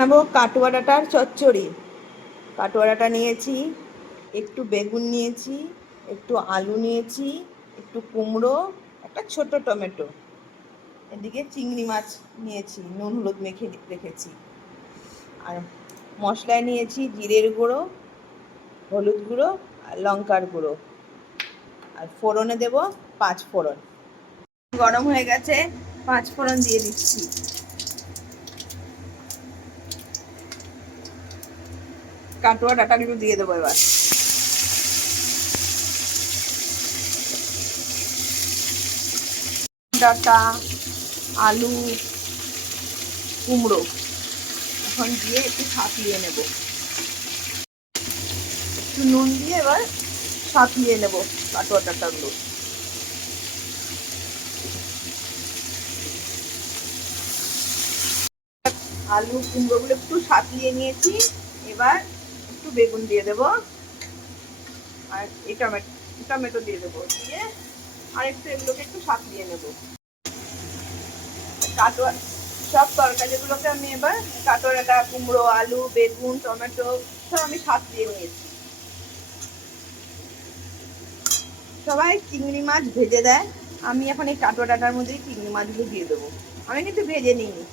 বানাবো কাটোয়া ডাঁটার চচ্চড়ি। কাটোয়া ডাঁটা নিয়েছি, একটু বেগুন নিয়েছি, একটু আলু নিয়েছি, একটু কুমড়ো, একটা ছোট টমেটো। এদিকে চিংড়ি মাছ নিয়েছি, নুন হলুদ মেখে রেখেছি। আর মশলায় নিয়েছি জিরের গুঁড়ো, হলুদ গুঁড়ো, আর লঙ্কার গুঁড়ো। আর ফোড়নে দেব পাঁচ ফোড়ন। গরম হয়ে গেছে, পাঁচ ফোড়ন দিয়ে দিচ্ছি। কাটোয়া ডাটাগুলো দিয়ে দেবো এবার। ডাটা, আলু, কুমড়ো, এখন দিয়ে একটু ছাপিয়ে নেব। একটু নুন দিয়ে এবার ছাপিয়ে নেব কাটোয়া ডাটাগুলো। আলু, কুমড়োগুলো একটু সাঁতলিয়ে নিয়েছি, এবার একটু বেগুন দিয়ে দেবো। আর এই টমেটো টমেটো দিয়ে দেবো। দিয়ে আর একটু এগুলোকে একটু সাঁতলিয়ে নেব। কাটোয়া, সব তরকারিগুলোকে আমি এবার কাটোয়াটা, কুমড়ো, আলু, বেগুন, টমেটো সব আমি সাঁতলিয়ে নিয়েছি। সবাই চিংড়ি মাছ ভেজে দেয়। আমি এখন এই কাটোয়া ডাটার মধ্যেই চিংড়ি মাছগুলো দিয়ে দেবো। আমি কিন্তু ভেজে নিইনি।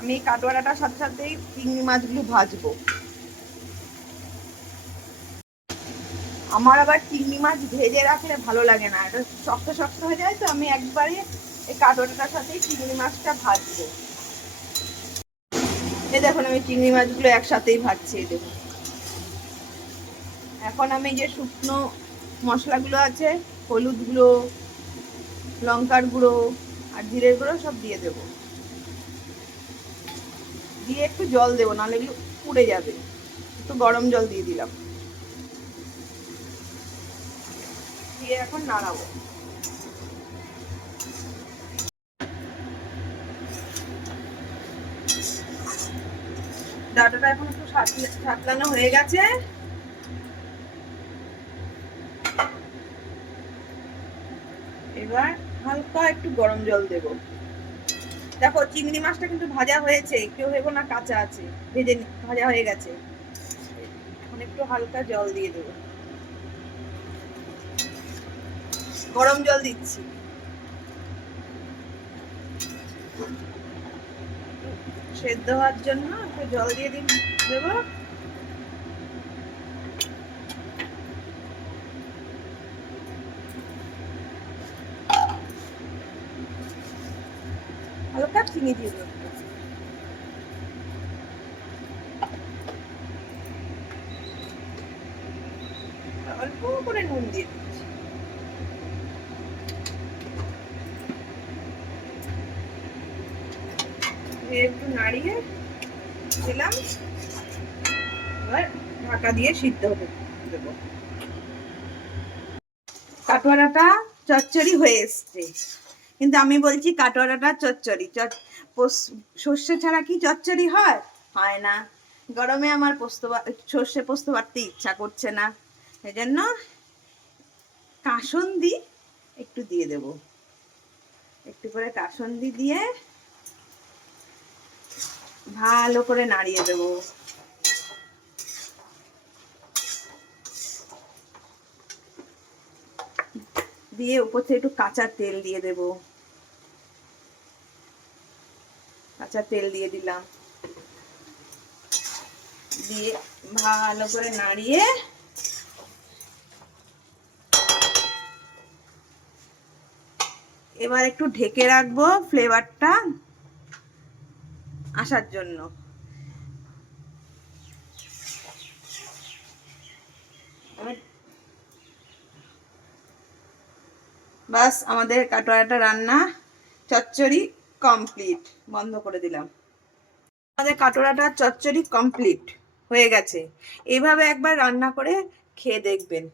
আমি এই কাটোয়া ডাটার সাথে সাথেই চিংড়ি মাছগুলো ভাজবো। আমার আবার চিংড়ি মাছ ভেজে রাখলে ভালো লাগে না। এটা শক্ত শক্ত হয়ে যায় তো আমি একবারে এই কাটোয়াটার সাথেই চিংড়ি মাছটা ভাজবো। এই দেখুন আমি চিংড়ি মাছগুলো একসাথেই ভাজছি, এই দেখুন। এখন আমি যে শুকনো মশলাগুলো আছে, হলুদ গুঁড়ো, লঙ্কার গুঁড়ো আর জিরের গুঁড়ো সব দিয়ে দেবো। দিয়ে একটু জল দেবো, নাহলে এগুলো পুড়ে যাবে। একটু গরম জল দিয়ে দিলাম। দিয়ে এখন নাড়াবো। ডাটাটা এখন একটু সাতলানো হয়ে গেছে। এবার হালকা একটু গরম জল দেব। দেখো, চিংড়ি মাছটা কিন্তু ভাজা হয়েছে, কেউ ভেবো না কাঁচা আছে, ভেজে ভাজা হয়ে গেছে। এখন একটু হালকা জল দিয়ে দেবো। গরম জল দিচ্ছি। সেদ্ধ হওয়ার জন্য একটু জল দিয়ে দিন দেবো হালকা চিনি দিয়ে দেবো অল্প করে নুন দিয়ে দিচ্ছি। একটু নাড়িয়ে দিলাম। এবার ঢাকা দিয়ে সিদ্ধ হতে দেবো। কাটোয়ারাটা চচ্চড়ি হয়ে এসছে। কিন্তু আমি বলছি কাটোয়ারাটা চচ্চড়ি সর্ষে ছাড়া কি চচ্চড়ি হয়? হয় না। গরমে আমার পোস্ত সর্ষে পোস্ত বাড়তে ইচ্ছা করছে না। এই জন্য কাসন্দি একটু দিয়ে দেব। একটু করে কাসন্দি দিয়ে ভালো করে নাড়িয়ে দেব। দিয়ে উপর থেকে একটু কাঁচা তেল দিয়ে দেব। কাঁচা তেল দিয়ে দিলাম। দিয়ে ভালো করে নাড়িয়ে এবার একটু ঢেকে রাখব ফ্লেভারটা আসার জন্য। বাস, আমাদের কাটোয়াটা রান্না, চচ্চড়ি কমপ্লিট বন্ধ করে দিলাম। আমাদের কাটোরাটা চচ্চড়ি কমপ্লিট হয়ে গেছে। এইভাবে একবার রান্না করে খেয়ে দেখবেন।